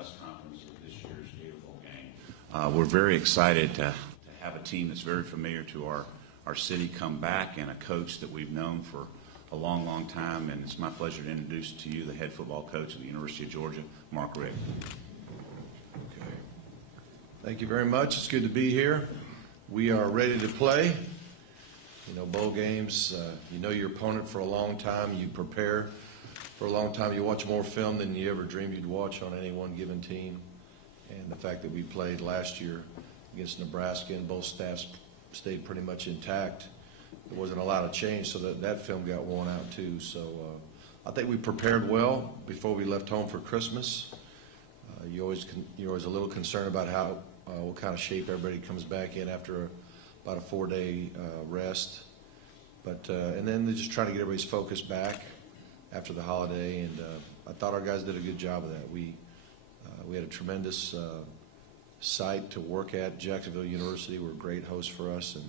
press conference of this year's Gator Bowl game. We're very excited to have a team that's very familiar to our city come back, and a coach that we've known for a long, long time. And it's my pleasure to introduce to you the head football coach of the University of Georgia, Mark Richt. Okay. Thank you very much. It's good to be here. We are ready to play. You know, bowl games, you know your opponent for a long time. You prepare for a long time. You watch more film than you ever dreamed you'd watch on any one given team. And the fact that we played last year against Nebraska and both staffs stayed pretty much intact. There wasn't a lot of change, so that film got worn out too. So I think we prepared well before we left home for Christmas. You're always a little concerned about what kind of shape everybody comes back in after about a 4-day rest. But and then they just try to get everybody's focus back after the holiday. And I thought our guys did a good job of that. We had a tremendous site to work at. Jacksonville University were a great host for us, and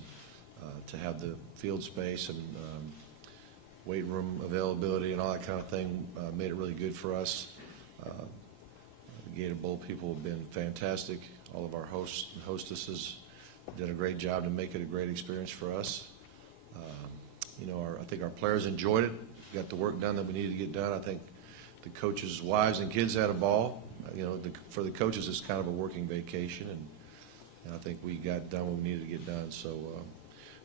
to have the field space and weight room availability and all that kind of thing made it really good for us. The Gator Bowl people have been fantastic. All of our hosts and hostesses did a great job to make it a great experience for us. You know, I think our players enjoyed it. Got the work done that we needed to get done. I think the coaches' wives and kids had a ball. You know, for the coaches, it's kind of a working vacation, and I think we got done what we needed to get done. So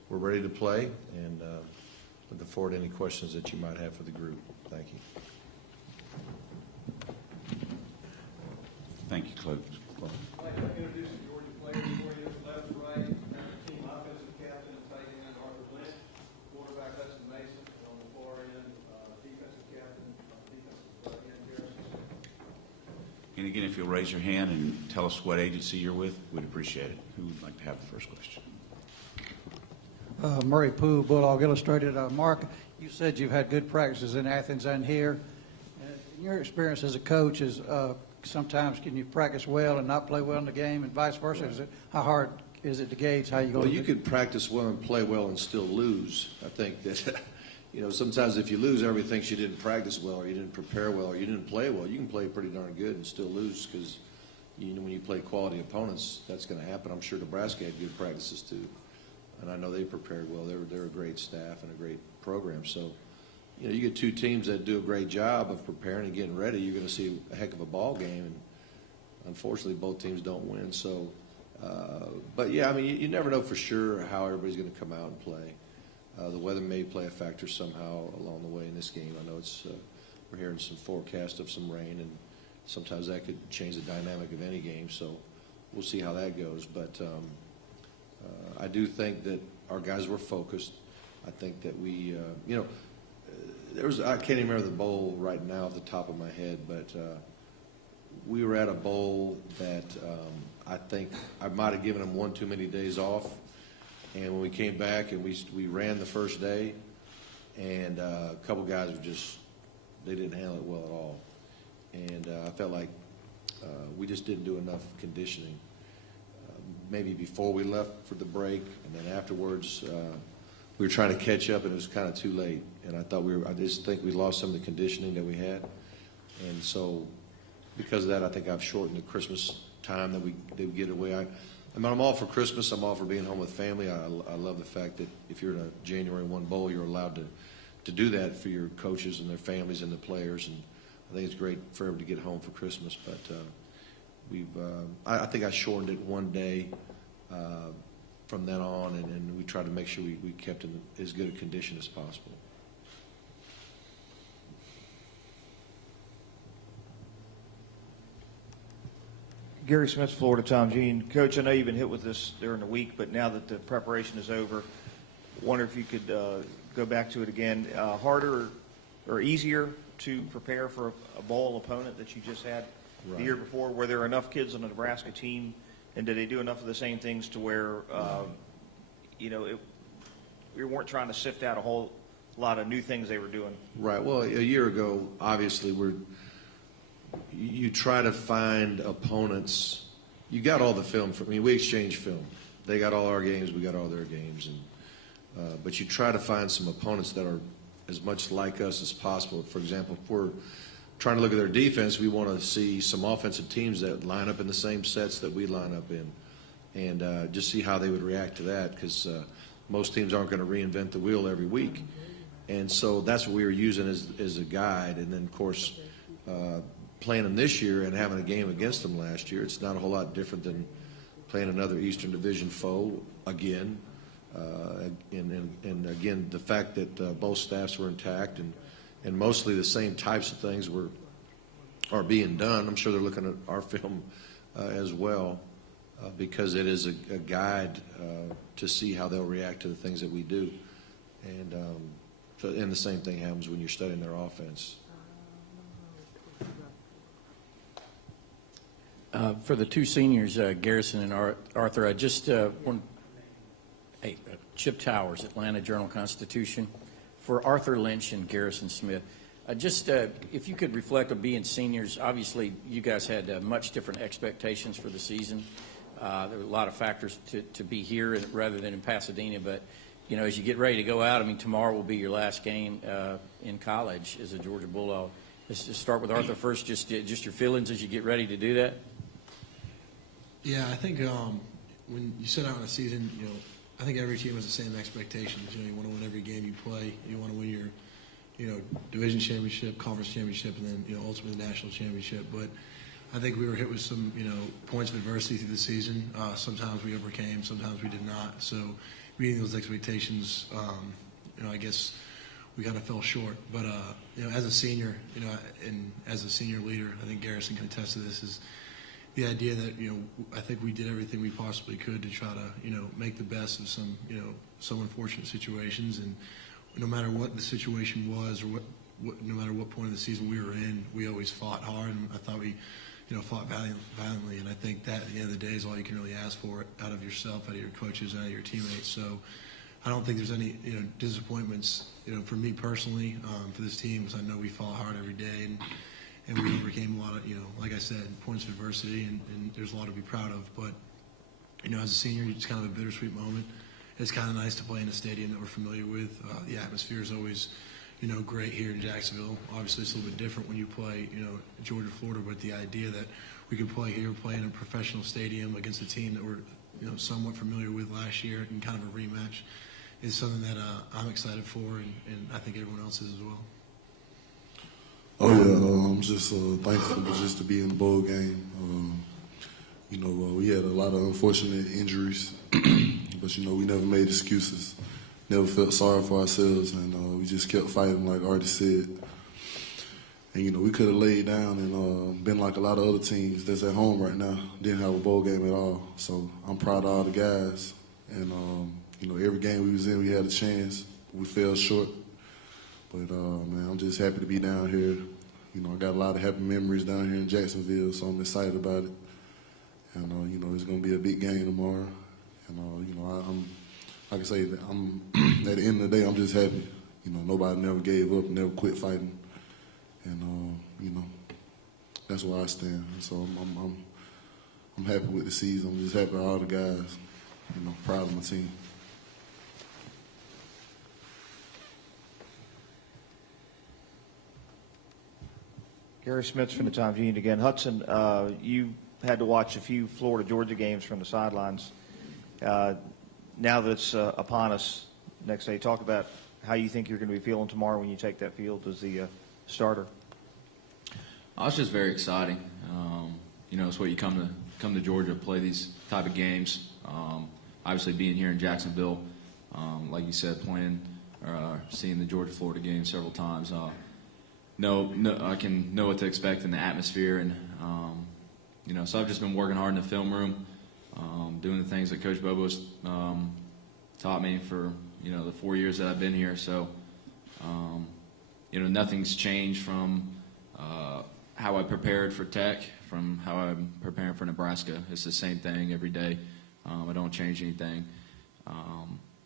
we're ready to play, and looking forward to any questions that you might have for the group. Thank you. Thank you, Coach. I'd like to introduce the Georgia players for you. Left, right, team offensive captain and tight end Arthur Lynch, quarterback Hutson Mason, on the far end, defensive captain, defensive end Garrison. And again, if you'll raise your hand and tell us what agency you're with, we'd appreciate it. Who would like to have the first question? Murray Pooh, Bulldog Illustrated. Mark, you said you've had good practices in Athens and here. In your experience as a coach, sometimes can you practice well and not play well in the game, and vice versa? Right. How hard is it to gauge how you go? Well, you could practice well and play well and still lose. I think that, you know, sometimes if you lose, everybody thinks you didn't practice well, or you didn't prepare well, or you didn't play well. You can play pretty darn good and still lose, because, you know, when you play quality opponents, that's going to happen. I'm sure Nebraska had good practices too, and I know they prepared well. They're a great staff and a great program. So, you know, you get two teams that do a great job of preparing and getting ready, you're going to see a heck of a ball game. And unfortunately, both teams don't win. So, but yeah, I mean, you never know for sure how everybody's going to come out and play. The weather may play a factor somehow along the way in this game. I know we're hearing some forecast of some rain, and sometimes that could change the dynamic of any game. So we'll see how that goes. But I do think that our guys were focused. I think that we, you know, I can't even remember the bowl right now off the top of my head, but we were at a bowl that I think I might have given them one too many days off. And when we came back and we ran the first day, and a couple guys were they didn't handle it well at all. And I felt like we just didn't do enough conditioning. Maybe before we left for the break, and then afterwards, we were trying to catch up, and it was kind of too late. And I just think we lost some of the conditioning that we had. And so because of that, I think I've shortened the Christmas time that we get away. I'm all for Christmas. I'm all for being home with family. I love the fact that if you're in a January 1 bowl, you're allowed to do that for your coaches and their families and the players. And I think it's great for everybody to get home for Christmas. But I think I shortened it one day from then on, and we tried to make sure we kept in as good a condition as possible. Gary Smith, Florida Tom-Jean. Coach, I know you've been hit with this during the week, but now that the preparation is over, wonder if you could go back to it again. Harder or easier to prepare for a bowl opponent that you just had the year before? Were there enough kids on the Nebraska team, and did they do enough of the same things to where, you know, we weren't trying to sift out a whole lot of new things they were doing? Right. Well, a year ago, obviously, you try to find opponents. You got all the film. We exchange film. They got all our games. We got all their games. But you try to find some opponents that are as much like us as possible. For example, if we're trying to look at their defense, we want to see some offensive teams that line up in the same sets that we line up in, and just see how they would react to that, because most teams aren't going to reinvent the wheel every week. And so that's what we were using as a guide. And then, of course, playing them this year and having a game against them last year, it's not a whole lot different than playing another Eastern Division foe again. And again, the fact that both staffs were intact and mostly the same types of things are being done. I'm sure they're looking at our film as well, because it is a guide to see how they'll react to the things that we do. And the same thing happens when you're studying their offense. For the two seniors, Garrison and Arthur, I just want Chip Towers, Atlanta Journal-Constitution. For Arthur Lynch and Garrison Smith, if you could reflect on being seniors, obviously you guys had much different expectations for the season. There were a lot of factors to be here rather than in Pasadena, but as you get ready to go out, I mean, tomorrow will be your last game in college as a Georgia Bulldog. Let's just start with Arthur first, just your feelings as you get ready to do that. Yeah, I think when you set out in a season, I think every team has the same expectations. You want to win every game you play. You want to win your, division championship, conference championship, and then, ultimately the national championship. But I think we were hit with some, points of adversity through the season. Sometimes we overcame, sometimes we did not. So meeting those expectations, I guess we kind of fell short. But, as a senior, and as a senior leader, I think Garrison can attest to this, is the idea that, I think we did everything we possibly could to try to, make the best of some, some unfortunate situations. And no matter what the situation was or no matter what point of the season we were in, we always fought hard. And I thought we, fought violently. And I think that at the end of the day is all you can really ask for out of yourself, out of your coaches, out of your teammates. So I don't think there's any, disappointments, for me personally, for this team, because I know we fought hard every day. And we overcame a lot of, like I said, points of adversity, and there's a lot to be proud of. But, as a senior, it's kind of a bittersweet moment. It's kind of nice to play in a stadium that we're familiar with. The atmosphere is always, great here in Jacksonville. Obviously, it's a little bit different when you play, Georgia, Florida, but the idea that we could play here, play in a professional stadium against a team that we're, somewhat familiar with last year and kind of a rematch is something that I'm excited for, and I think everyone else is as well. Oh yeah, I'm just thankful just to be in the bowl game. We had a lot of unfortunate injuries, but we never made excuses, never felt sorry for ourselves, and we just kept fighting, like Artie said. And we could have laid down and been like a lot of other teams that's at home right now, didn't have a bowl game at all. So I'm proud of all the guys, and every game we was in, we had a chance. We fell short. But, man, I'm just happy to be down here. I got a lot of happy memories down here in Jacksonville, so I'm excited about it. And, it's going to be a big game tomorrow. And, I'm, like I say, I'm at the end of the day, I'm just happy. Nobody never gave up, never quit fighting. And, that's where I stand. So I'm happy with the season. I'm just happy with all the guys, proud of my team. Gary Smith's from the Times-Union again. Hutson, you had to watch a few Florida-Georgia games from the sidelines. Now that it's upon us next day, talk about how you think you're going to be feeling tomorrow when you take that field as the starter. It's just very exciting. It's what you come to Georgia, play these type of games. Obviously, being here in Jacksonville, like you said, playing or seeing the Georgia-Florida game several times. I can know what to expect in the atmosphere, and so I've just been working hard in the film room, doing the things that Coach Bobo's taught me for the 4 years that I've been here. So nothing's changed from how I prepared for Tech, from how I'm preparing for Nebraska. It's the same thing every day. I don't change anything.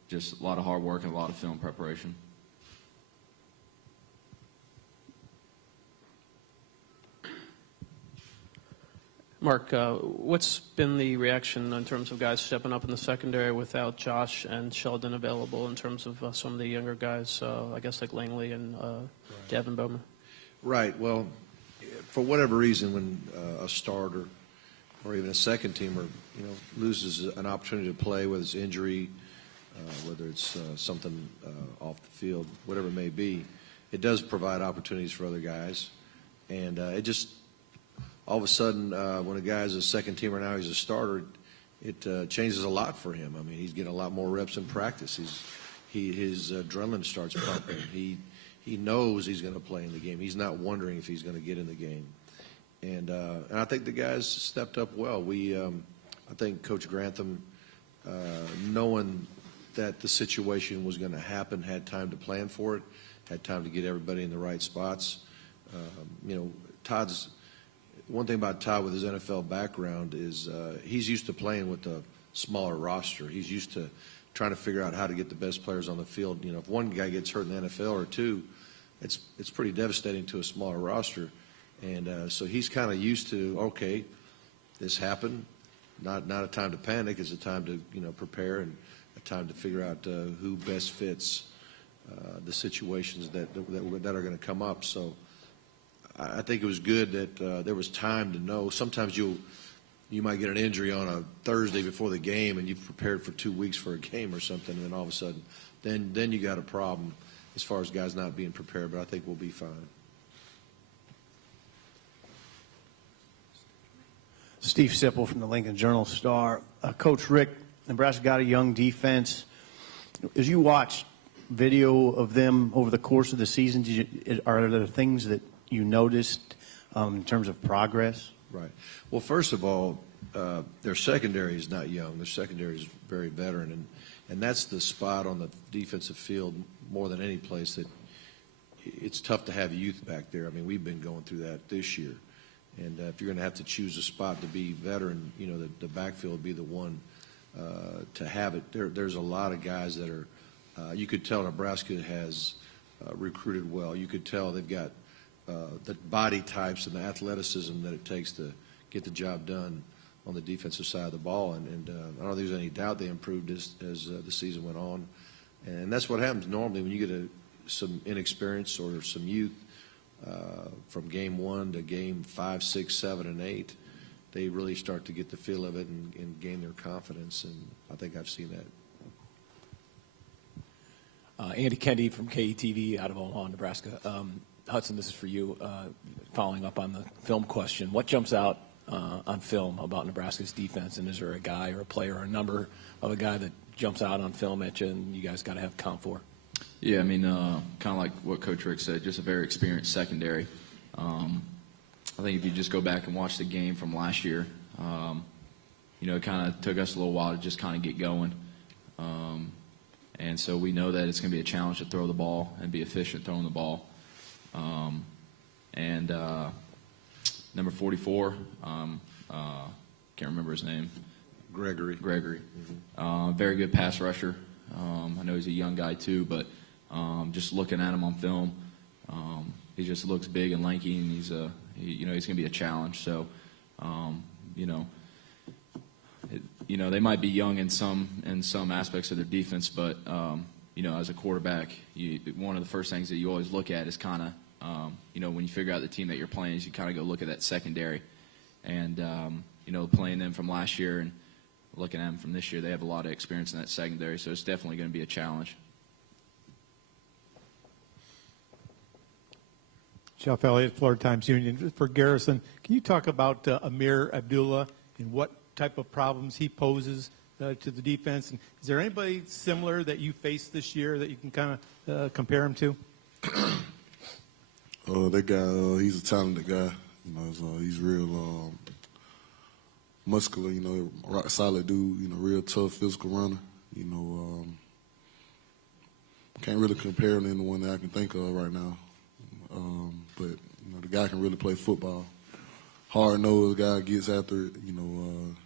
Just a lot of hard work and a lot of film preparation. Mark, what's been the reaction in terms of guys stepping up in the secondary without Josh and Sheldon available in terms of some of the younger guys, I guess like Langley and Devin Bowman? Right. Well, for whatever reason, when a starter or even a second teamer, loses an opportunity to play, whether it's injury, whether it's something off the field, whatever it may be, it does provide opportunities for other guys. And it just, all of a sudden, when a guy's a second teamer now, he's a starter, it changes a lot for him. I mean, he's getting a lot more reps in practice. His adrenaline starts pumping. He knows he's going to play in the game. He's not wondering if he's going to get in the game. And I think the guys stepped up well. I think Coach Grantham, knowing that the situation was going to happen, had time to plan for it, had time to get everybody in the right spots. Todd's one thing about Todd with his NFL background is he's used to playing with a smaller roster. He's used to trying to figure out how to get the best players on the field. If one guy gets hurt in the NFL or two, it's pretty devastating to a smaller roster. And so he's kind of used to, okay, this happened. Not a time to panic. It's a time to prepare and a time to figure out who best fits the situations that are going to come up. So I think it was good that there was time to know. Sometimes you might get an injury on a Thursday before the game, and you've prepared for 2 weeks for a game or something, and then all of a sudden, then you got a problem as far as guys not being prepared. But I think we'll be fine. Steve Sipple from the Lincoln Journal-Star. Coach Richt, Nebraska got a young defense. As you watch video of them over the course of the season, are there things that you noticed in terms of progress? Right. Well, first of all, their secondary is not young. Their secondary is very veteran, and that's the spot on the defensive field more than any place that it's tough to have youth back there. I mean, we've been going through that this year. And if you're going to have to choose a spot to be veteran, the backfield would be the one to have it. There's a lot of guys that are you could tell Nebraska has recruited well. You could tell they've got the body types and the athleticism that it takes to get the job done on the defensive side of the ball. And I don't think there's any doubt they improved as the season went on. And that's what happens normally when you get some inexperience or some youth. From game 1 to game 5, 6, 7, and 8, they really start to get the feel of it and gain their confidence, and I think I've seen that. Andy Kennedy from KETV out of Omaha, Nebraska. Hutson, this is for you. Following up on the film question, what jumps out on film about Nebraska's defense, and is there a guy or a player or a number of a guy that jumps out on film at you and you guys got to have count for? Yeah, I mean, kind of like what Coach Richt said, just a very experienced secondary. I think if you just go back and watch the game from last year, it kind of took us a little while to just kind of get going. And so we know that it's going to be a challenge to throw the ball and be efficient throwing the ball. Number 44, can't remember his name. Gregory. Mm-hmm. Very good pass rusher. I know he's a young guy too, but just looking at him on film, he just looks big and lanky, and he's going to be a challenge. So, they might be young in some aspects of their defense, but as a quarterback, one of the first things that you always look at is kind of when you figure out the team that you're playing, is you kind of go look at that secondary, and playing them from last year and looking at them from this year, they have a lot of experience in that secondary, so it's definitely going to be a challenge. Jeff Elliott, Florida Times Union. For Garrison, can you talk about Ameer Abdullah and what type of problems he poses to the defense? And is there anybody similar that you faced this year that you can kind of compare him to? That guy, he's a talented guy. He's real muscular, rock solid dude, real tough physical runner. Can't really compare him to anyone that I can think of right now. But the guy can really play football. Hard-nosed guy, gets after it,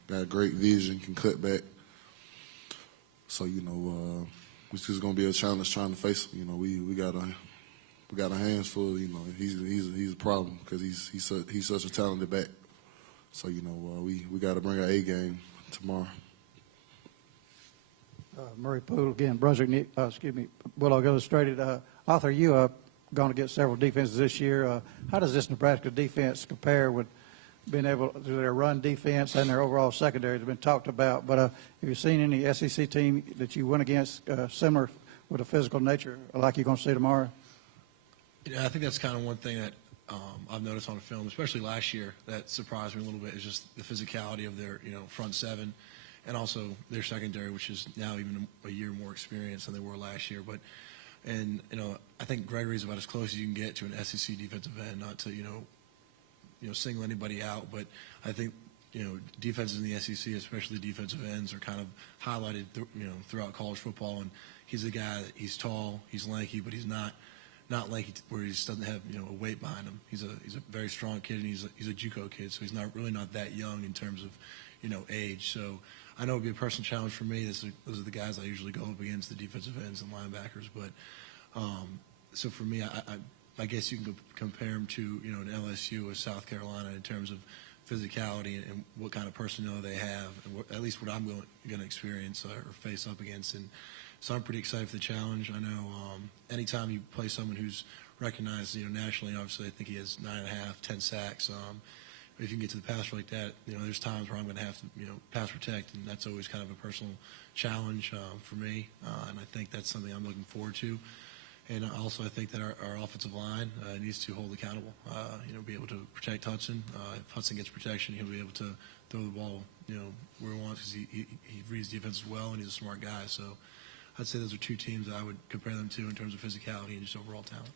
got great vision, can cut back. So, it's just going to be a challenge trying to face him. We got our hands full. He's a problem because he's such a talented back. So, we got to bring our A game tomorrow. Murray Poole again, Brunswick, Bulldog Illustrated. Arthur, you gone against several defenses this year. How does this Nebraska defense compare with being able to do their run defense and their overall secondary has been talked about? But have you seen any SEC team that you went against similar with a physical nature like you're going to see tomorrow? Yeah, I think that's kind of one thing that I've noticed on film, especially last year, that surprised me a little bit, is just the physicality of their front seven, and also their secondary, which is now even a year more experienced than they were last year. But I think Gregory's about as close as you can get to an SEC defensive end, not to single anybody out, but I think defenses in the SEC, especially defensive ends, are kind of highlighted throughout college football. And he's a guy that he's tall, he's lanky, but he's not lanky where he just doesn't have a weight behind him. He's a very strong kid, and he's a JUCO kid, so he's really not that young in terms of age. So I know it'd be a personal challenge for me. Those are the guys I usually go up against, the defensive ends and linebackers. But so for me, I guess you can compare them to an LSU or South Carolina in terms of physicality and what kind of personnel they have, and at least what I'm going to experience or face up against. And so I'm pretty excited for the challenge. I know anytime you play someone who's recognized nationally, obviously I think he has 9.5, 10 sacks. If you can get to the passer like that, there's times where I'm going to have to pass protect, and that's always kind of a personal challenge for me. And I think that's something I'm looking forward to. And also I think that our offensive line needs to hold accountable, be able to protect Hutson. If Hutson gets protection, he'll be able to throw the ball, where he wants, because he reads defense well, and he's a smart guy. So I'd say those are two teams that I would compare them to in terms of physicality and just overall talent.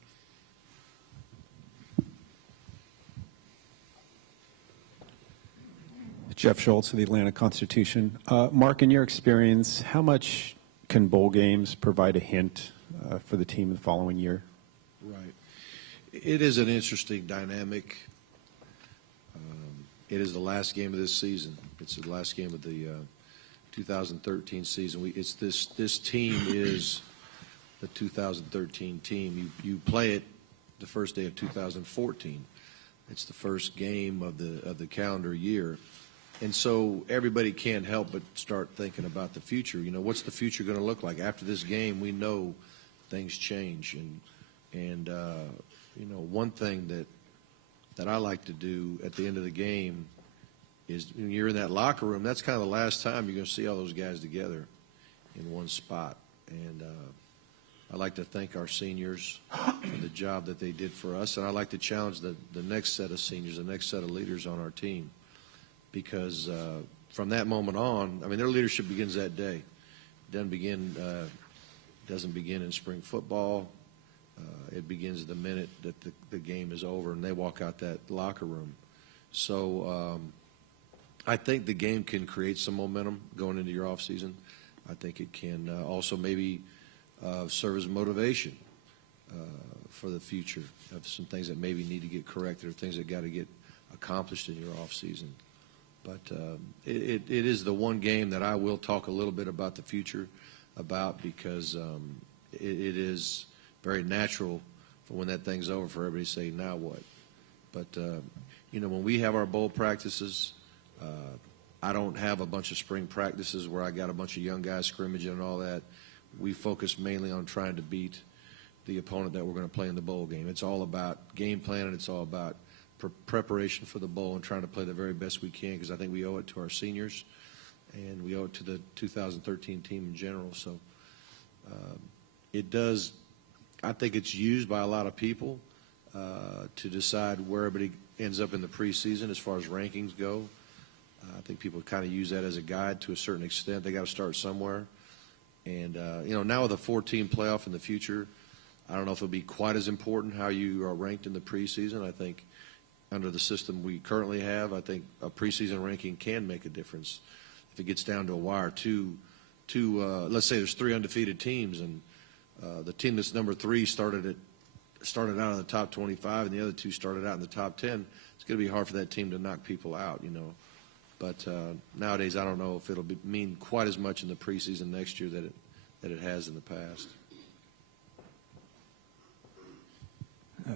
Jeff Schultz of the Atlanta Constitution. Mark, in your experience, how much can bowl games provide a hint for the team the following year? Right. It is an interesting dynamic. It is the last game of this season. It's the last game of the 2013 season. This team is the 2013 team. You play it the first day of 2014. It's the first game of the calendar year. And so everybody can't help but start thinking about the future. What's the future going to look like? After this game, we know things change. And one thing that I like to do at the end of the game is when you're in that locker room, that's kind of the last time you're going to see all those guys together in one spot. And I like to thank our seniors for the job that they did for us. And I like to challenge the next set of seniors, the next set of leaders on our team. Because from that moment on, their leadership begins that day. It doesn't begin in spring football. It begins the minute that the game is over and they walk out that locker room. So I think the game can create some momentum going into your off season. I think it can also maybe serve as motivation for the future of some things that maybe need to get corrected or things that got to get accomplished in your off season. But it is the one game that I will talk a little bit about the future about, because it is very natural for when that thing's over for everybody to say, now what? But, when we have our bowl practices, I don't have a bunch of spring practices where I got a bunch of young guys scrimmaging and all that. We focus mainly on trying to beat the opponent that we're going to play in the bowl game. It's all about game planning. It's all about preparation for the bowl and trying to play the very best we can, because I think we owe it to our seniors and we owe it to the 2013 team in general. So it does, I think it's used by a lot of people to decide where everybody ends up in the preseason as far as rankings go. I think people kind of use that as a guide to a certain extent. They got to start somewhere. And, now with a 4-team playoff in the future, I don't know if it'll be quite as important how you are ranked in the preseason. I think under the system we currently have, I think a preseason ranking can make a difference. If it gets down to a wire, let's say there's 3 undefeated teams, and the team that's number 3 started out in the top 25, and the other 2 started out in the top 10. It's going to be hard for that team to knock people out, But nowadays, I don't know if it'll mean quite as much in the preseason next year that it has in the past.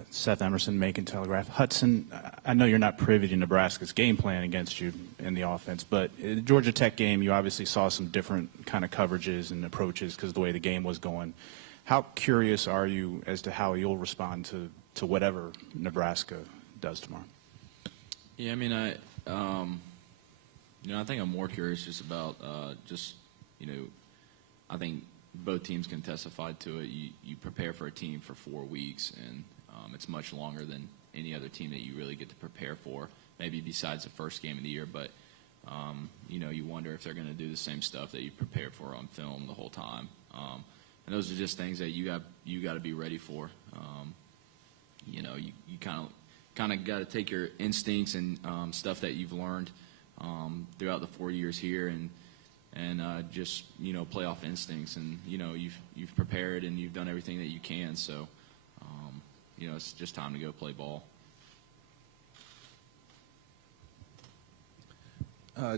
Seth Emerson, Macon Telegraph. Hutson, I know you're not privy to Nebraska's game plan against you in the offense, but in the Georgia Tech game, you obviously saw some different kind of coverages and approaches because of the way the game was going. how curious are you as to how you'll respond to whatever Nebraska does tomorrow? Yeah, I mean, I think I'm more curious just about I think both teams can testify to it. You prepare for a team for 4 weeks, and it's much longer than any other team that you really get to prepare for, maybe besides the first game of the year. But, you wonder if they're going to do the same stuff that you prepared for on film the whole time. And those are just things that you got to be ready for. You kind of got to take your instincts and stuff that you've learned throughout the 4 years here and just play off instincts. And you've prepared and you've done everything that you can. So it's just time to go play ball.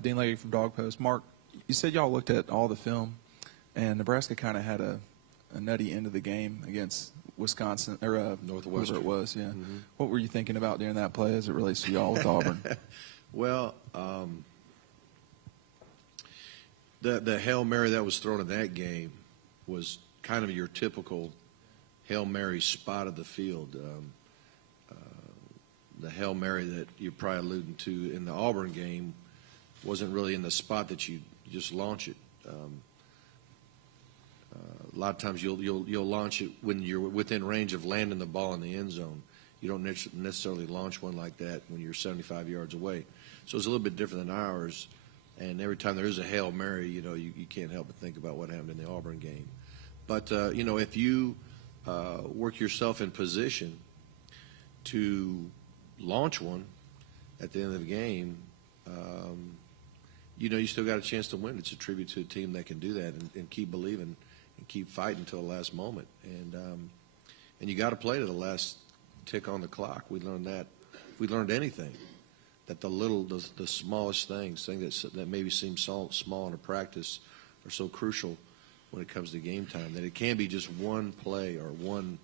Dean Lady from Dog Post. Mark, you said y'all looked at all the film, and Nebraska kind of had a nutty end of the game against Wisconsin or Northwestern. whoever it was. Yeah. Mm-hmm. What were you thinking about during that play as it relates to y'all with Auburn? Well, the Hail Mary that was thrown in that game was kind of your typical Hail Mary spot of the field. The Hail Mary that you're probably alluding to in the Auburn game wasn't really in the spot that you just launch it. A lot of times you'll launch it when you're within range of landing the ball in the end zone. You don't necessarily launch one like that when you're 75 yards away. So it's a little bit different than ours. And every time there is a Hail Mary, you can't help but think about what happened in the Auburn game. But, if you work yourself in position to launch one at the end of the game, you still got a chance to win. It's a tribute to a team that can do that and keep believing and keep fighting until the last moment. And you got to play to the last tick on the clock. We learned that. If we learned anything, that the smallest things that maybe seem small in a practice are so crucial when it comes to game time, that it can be just one play or one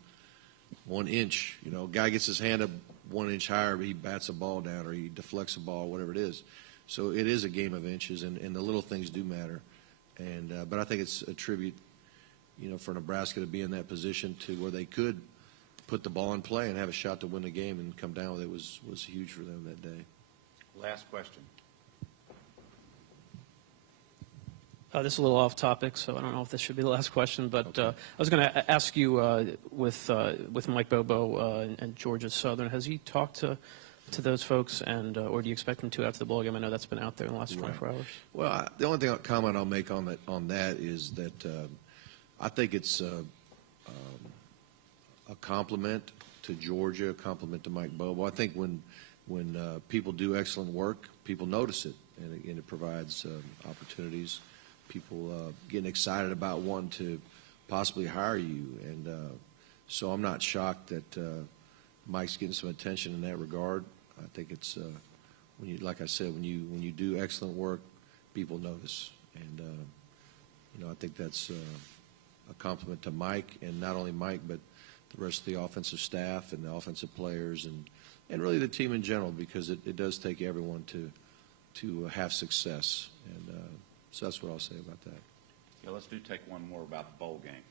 inch. A guy gets his hand up 1 inch higher, he bats a ball down or he deflects a ball, whatever it is. So it is a game of inches, and the little things do matter. But I think it's a tribute, for Nebraska to be in that position to where they could put the ball in play and have a shot to win the game and come down with it was huge for them that day. Last question. This is a little off topic, so I don't know if this should be the last question. But I was going to ask you with Mike Bobo and Georgia Southern, has he talked to those folks, and or do you expect him to after the ball game? I know that's been out there in the last 24 hours. Well, the only comment I'll make on that is that I think it's a compliment to Georgia, a compliment to Mike Bobo. I think when people do excellent work, people notice it, and it provides opportunities. People getting excited about wanting to possibly hire you, and so I'm not shocked that Mike's getting some attention in that regard. I think it's like I said, when you do excellent work, people notice, and I think that's a compliment to Mike, and not only Mike, but the rest of the offensive staff and the offensive players, and really the team in general, because it does take everyone to have success, and so that's what I'll say about that. Yeah, let's take one more about the bowl game.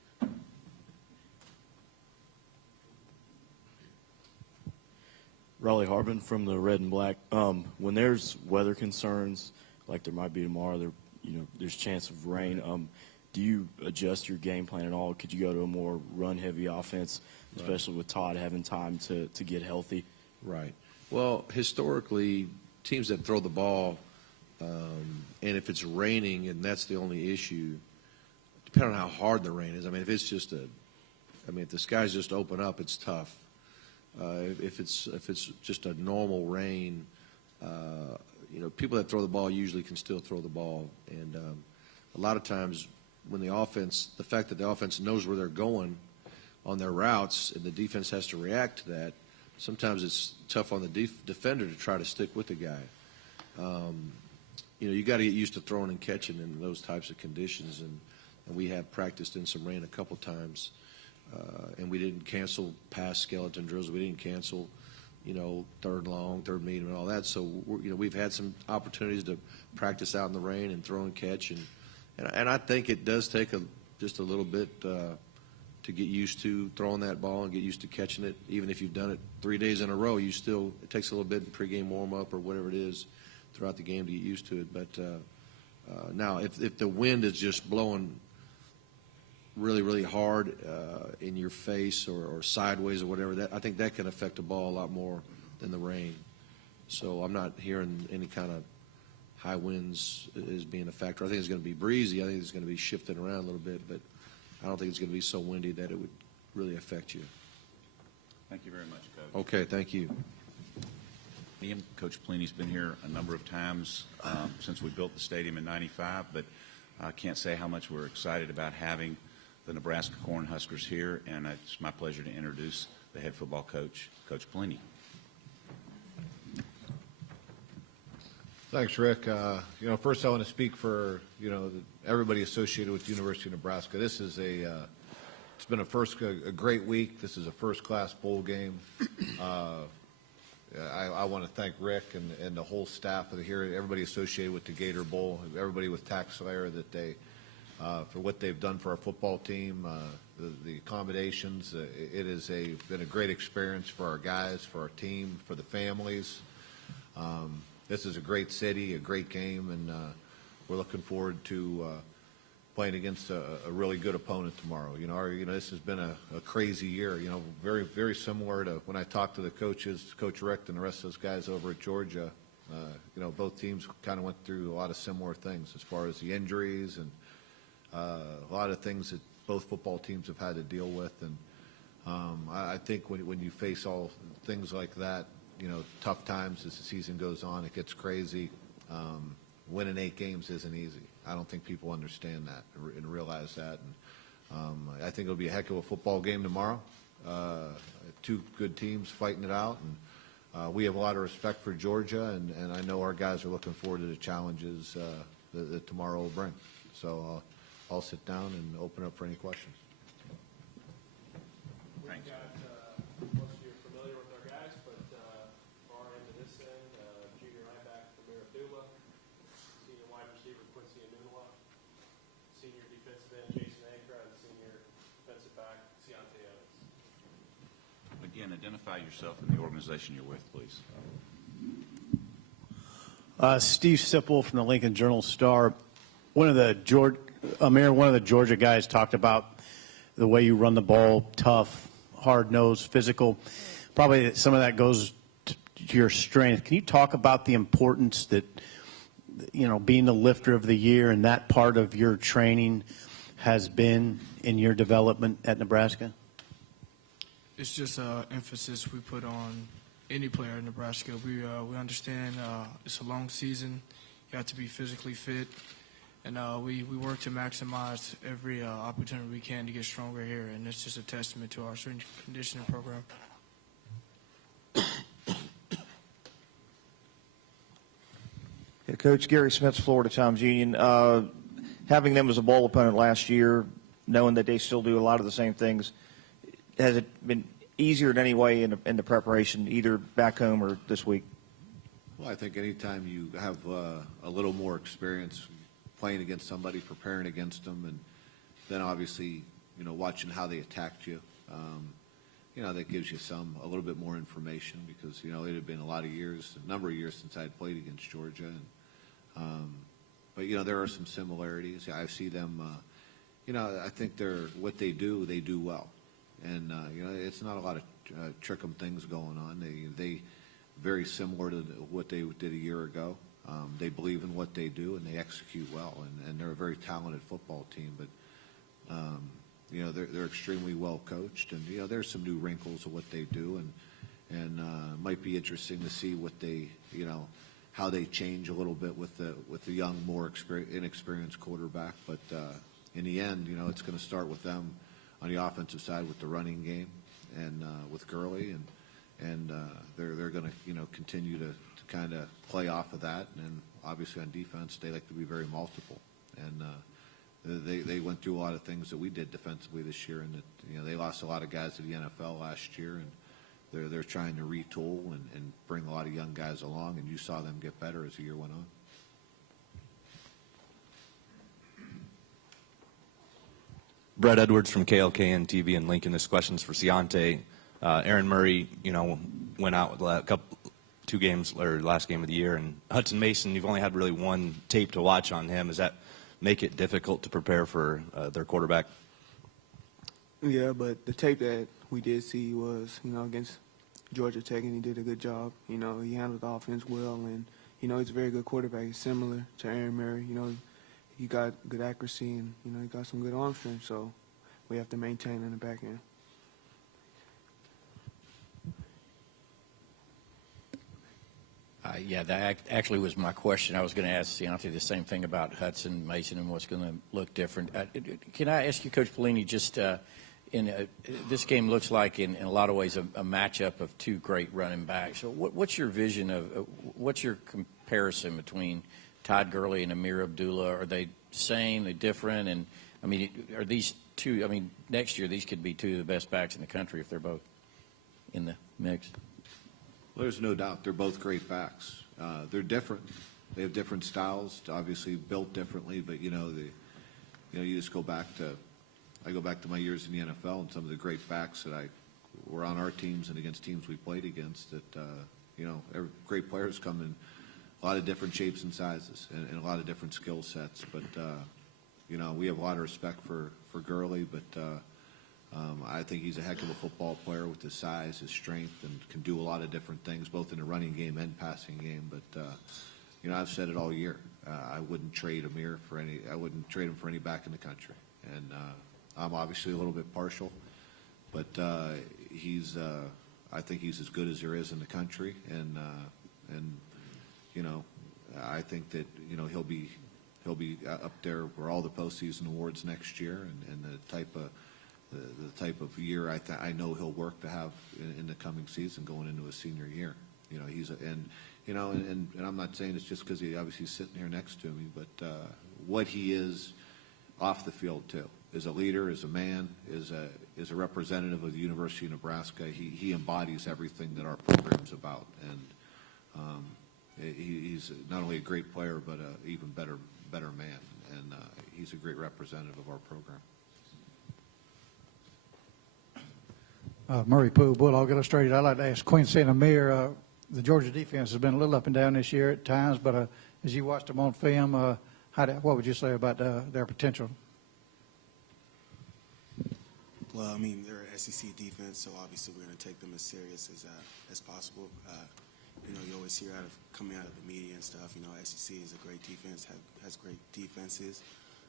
Raleigh Harbin from the Red and Black. When there's weather concerns, like there might be tomorrow, there's chance of rain. Do you adjust your game plan at all? Could you go to a more run-heavy offense, especially with Todd having time to get healthy? Right. Well, historically, teams that throw the ball, and if it's raining and that's the only issue, depending on how hard the rain is. I mean, if the skies just open up, it's tough. If it's just a normal rain, people that throw the ball usually can still throw the ball, and a lot of times when the fact that the offense knows where they're going on their routes, and the defense has to react to that, sometimes it's tough on the defender to try to stick with the guy. You got to get used to throwing and catching in those types of conditions, and we have practiced in some rain a couple times, and we didn't cancel past skeleton drills. We didn't cancel, third long, third medium, and all that. So we've had some opportunities to practice out in the rain and throw and catch, and I think it does take just a little bit to get used to throwing that ball and get used to catching it. Even if you've done it 3 days in a row, it takes a little bit in pregame warm-up or whatever it is throughout the game to get used to it. But now, if the wind is just blowing really, really hard in your face or sideways or whatever, I think that can affect the ball a lot more than the rain. So I'm not hearing any kind of high winds as being a factor. I think it's going to be breezy. I think it's going to be shifting around a little bit, but I don't think it's going to be so windy that it would really affect you. Thank you very much, Coach. Okay, thank you. Coach Pelini's been here a number of times since we built the stadium in '95, but I can't say how much we're excited about having the Nebraska Cornhuskers here, and it's my pleasure to introduce the head football coach, Coach Pelini. Thanks, Rick. First I want to speak for, everybody associated with the University of Nebraska. This is it's been a great week. This is a first-class bowl game. I want to thank Rick and the whole staff of here, everybody associated with the Gator Bowl, everybody with TaxSlayer, that for what they've done for our football team, the accommodations. It has been a great experience for our guys, for our team, for the families. This is a great city, a great game, and we're looking forward to playing against a really good opponent tomorrow. This has been a crazy year. Very, very similar to when I talked to the coaches, Coach Richt and the rest of those guys over at Georgia. Both teams kind of went through a lot of similar things as far as the injuries and a lot of things that both football teams have had to deal with. And I think when you face all things like that, tough times as the season goes on, it gets crazy. Winning 8 games isn't easy. I don't think people understand that and realize that. And I think it'll be a heck of a football game tomorrow. 2 good teams fighting it out, and we have a lot of respect for Georgia, and I know our guys are looking forward to the challenges that tomorrow will bring. So I'll sit down and open up for any questions. We've got, most of you are familiar with our guys, but far into this end, junior linebacker Ameer Abdullah, senior wide receiver Quincy Enunwa, senior defensive end Jason Ankra, and senior defensive back Ciante. Again, identify yourself and the organization you're with, please. Steve Sipple from the Lincoln Journal-Star. Ameer, one of the Georgia guys talked about the way you run the ball, tough, hard-nosed, physical. Probably some of that goes to your strength. Can you talk about the importance that, being the lifter of the year and that part of your training has been in your development at Nebraska? It's just emphasis we put on any player in Nebraska. We understand it's a long season. You have to be physically fit. And we work to maximize every opportunity we can to get stronger here, and it's just a testament to our strength conditioning program. Yeah, Coach Gary Smith's Florida Times Union. Having them as a bowl opponent last year, knowing that they still do a lot of the same things, has it been easier in any way in the preparation, either back home or this week? Well, I think anytime you have a little more experience playing against somebody, preparing against them, and then obviously, watching how they attacked you, that gives you a little bit more information because, it had been a number of years since I had played against Georgia. But there are some similarities. I see them, I think what they do well. And, it's not a lot of trick-em things going on. They very similar to what they did a year ago. They believe in what they do, and they execute well, and they're a very talented football team. But they're extremely well coached, and there's some new wrinkles of what they do, and it might be interesting to see what they how they change a little bit with the young, more inexperienced quarterback. But in the end, it's going to start with them on the offensive side with the running game and with Gurley, and they're going to continue to kind of play off of that. And obviously on defense, they like to be very multiple. And they went through a lot of things that we did defensively this year, and that they lost a lot of guys to the NFL last year, and they're trying to retool and bring a lot of young guys along. And you saw them get better as the year went on. Brett Edwards from KLKN TV in Lincoln. This question's for Ciante. Aaron Murray, went out with two games, or last game of the year, and Hutson Mason, you've only had really one tape to watch on him. Does that make it difficult to prepare for their quarterback? Yeah, but the tape that we did see was, against Georgia Tech, and he did a good job. He handled the offense well, and, he's a very good quarterback. He's similar to Aaron Murray. He got good accuracy, and, he got some good arm strength, so we have to maintain in the back end. Yeah, that actually was my question. I was going to ask Ciante the same thing about Hutson Mason and what's going to look different. Can I ask you, Coach Pelini, just this game looks like in a lot of ways a matchup of two great running backs. So what's your vision of what's your comparison between Todd Gurley and Ameer Abdullah? Are they the same? Are they different? And I mean, are these two? I mean, next year these could be two of the best backs in the country if they're both in the mix. Well, there's no doubt they're both great backs. They're different. They have different styles, obviously built differently. But you just go back to. I go back to my years in the NFL and some of the great backs that were on our teams and against teams we played against. That great players come in a lot of different shapes and sizes and a lot of different skill sets. But we have a lot of respect for Gurley, but I think he's a heck of a football player with his size, his strength, and can do a lot of different things, both in the running game and passing game. But I've said it all year. I wouldn't trade Ameer for any. I wouldn't trade him for any back in the country. And I'm obviously a little bit partial, but I think he's as good as there is in the country, and I think that he'll be up there for all the postseason awards next year, and the type of year I know he'll work to have in the coming season going into his senior year. And I'm not saying it's just because he obviously is sitting here next to me, but what he is off the field too. As a leader, as a man, as a representative of the University of Nebraska, he embodies everything that our program's about, and he's not only a great player but an even better man, and he's a great representative of our program. Murray Poole, Bulldog Illustrated. I'd like to ask Quincy and Ameer. The Georgia defense has been a little up and down this year at times, but as you watched them on film, what would you say about their potential? Well, I mean, they're an SEC defense, so obviously we're going to take them as serious as possible. You always hear coming out of the media and stuff, SEC is a great defense, has great defenses.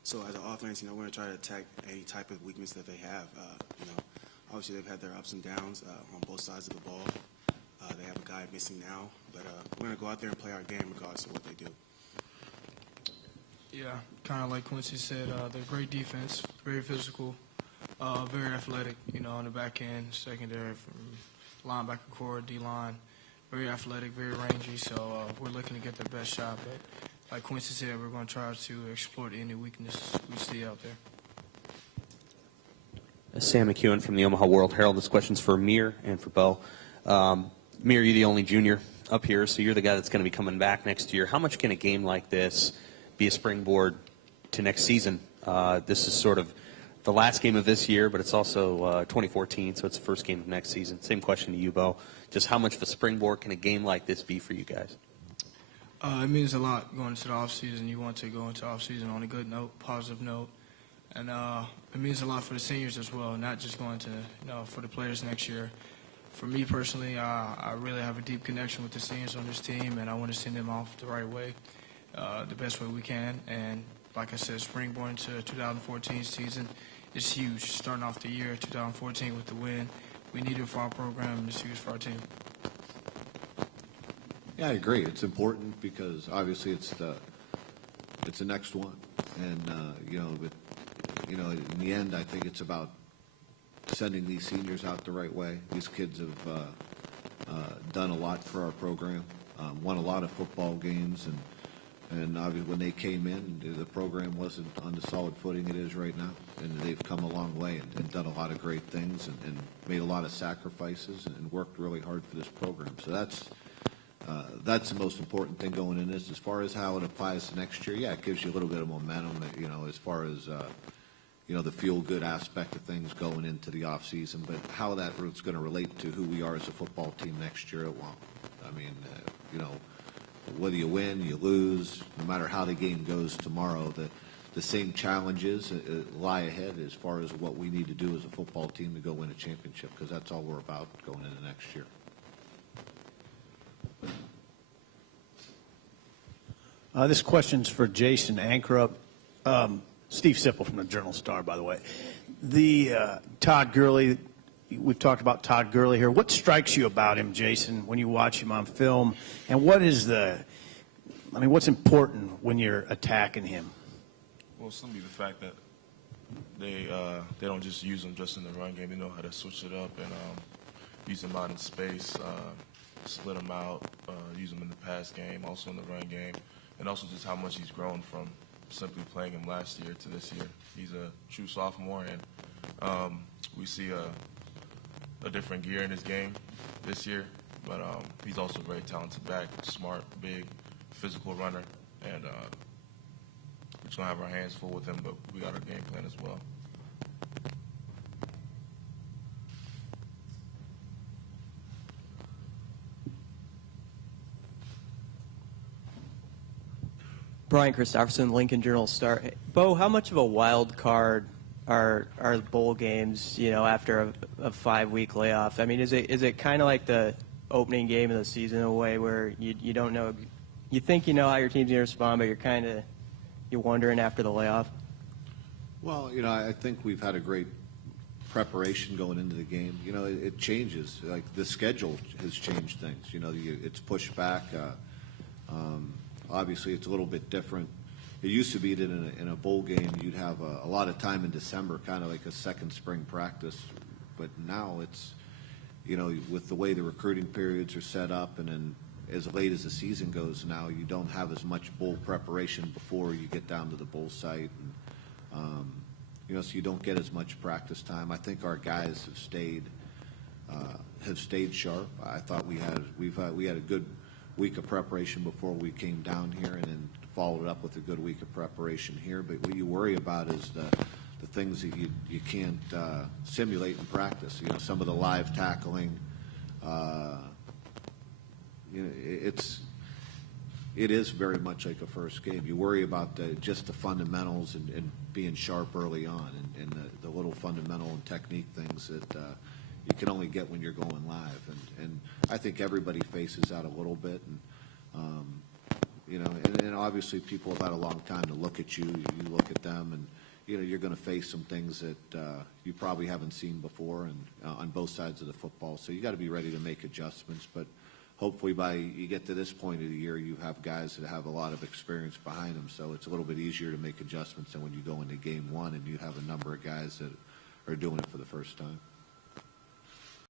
So as an offense, we're going to try to attack any type of weakness that they have. Obviously they've had their ups and downs on both sides of the ball. They have a guy missing now, but we're going to go out there and play our game regardless of what they do. Yeah, kind of like Quincy said, they're great defense, very physical. Very athletic, on the back end, secondary, from linebacker core, D-line. Very athletic, very rangy, so we're looking to get their best shot. But like Quincy said, we're going to try to exploit any weakness we see out there. Sam McEwen from the Omaha World Herald. This question's for Ameer and for Bo. Ameer, you're the only junior up here, so you're the guy that's going to be coming back next year. How much can a game like this be a springboard to next season? This is sort of the last game of this year, but it's also 2014, so it's the first game of next season. Same question to you, Bo. Just how much of a springboard can a game like this be for you guys? It means a lot going into the offseason. You want to go into offseason on a good note, positive note. And it means a lot for the seniors as well, not just going to, for the players next year. For me personally, I really have a deep connection with the seniors on this team, and I want to send them off the right way, the best way we can. And like I said, springboard into 2014 season is huge. Starting off the year 2014 with the win, we need it for our program, and it's huge for our team. Yeah, I agree. It's important because obviously it's the next one, and in the end, I think it's about sending these seniors out the right way. These kids have done a lot for our program, won a lot of football games, and obviously when they came in, the program wasn't on the solid footing it is right now, and they've come a long way and done a lot of great things and made a lot of sacrifices and worked really hard for this program. So that's the most important thing going in this. As far as how it applies to next year, yeah, it gives you a little bit of momentum, as far as the feel-good aspect of things going into the off season, but how that is going to relate to who we are as a football team next year, it won't. I mean, whether you win, you lose, no matter how the game goes tomorrow, the same challenges lie ahead as far as what we need to do as a football team to go win a championship, because that's all we're about going into next year. This question's for Jason Ankrup. Steve Sipple from the Journal-Star, by the way. Todd Gurley, we've talked about Todd Gurley here. What strikes you about him, Jason, when you watch him on film? And what's important when you're attacking him? Well, it's going to be the fact that they don't just use him just in the run game. They know how to switch it up and use him out in space, split him out, use him in the pass game, also in the run game, and also just how much he's grown from simply playing him last year to this year. He's a true sophomore, and we see a different gear in his game this year, but he's also a very talented back, smart, big, physical runner, and we're just going to have our hands full with him, but we got our game plan as well. Brian Christopherson, Lincoln Journal-Star. Bo, how much of a wild card are bowl games, after a 5-week layoff? I mean, is it kind of like the opening game of the season in a way where you don't know, you think you know how your team's going to respond, but you're wondering after the layoff? Well, I think we've had a great preparation going into the game. It changes. Like the schedule has changed things. It's pushed back. Obviously, it's a little bit different. It used to be that in a bowl game, you'd have a lot of time in December, kind of like a second spring practice. But now it's, with the way the recruiting periods are set up, and then as late as the season goes now, you don't have as much bowl preparation before you get down to the bowl site. And, so you don't get as much practice time. I think our guys have stayed sharp. I thought we had a good week of preparation before we came down here, and then followed up with a good week of preparation here. But what you worry about is the things that you can't simulate in practice. Some of the live tackling. It is very much like a first game. You worry about just the fundamentals and being sharp early on, and the little fundamental and technique things that you can only get when you're going live. And I think everybody faces that a little bit. And obviously people have had a long time to look at you. You look at them, and you're going to face some things that you probably haven't seen before, and on both sides of the football. So you got to be ready to make adjustments. But hopefully by you get to this point of the year, you have guys that have a lot of experience behind them. So it's a little bit easier to make adjustments than when you go into game one and you have a number of guys that are doing it for the first time.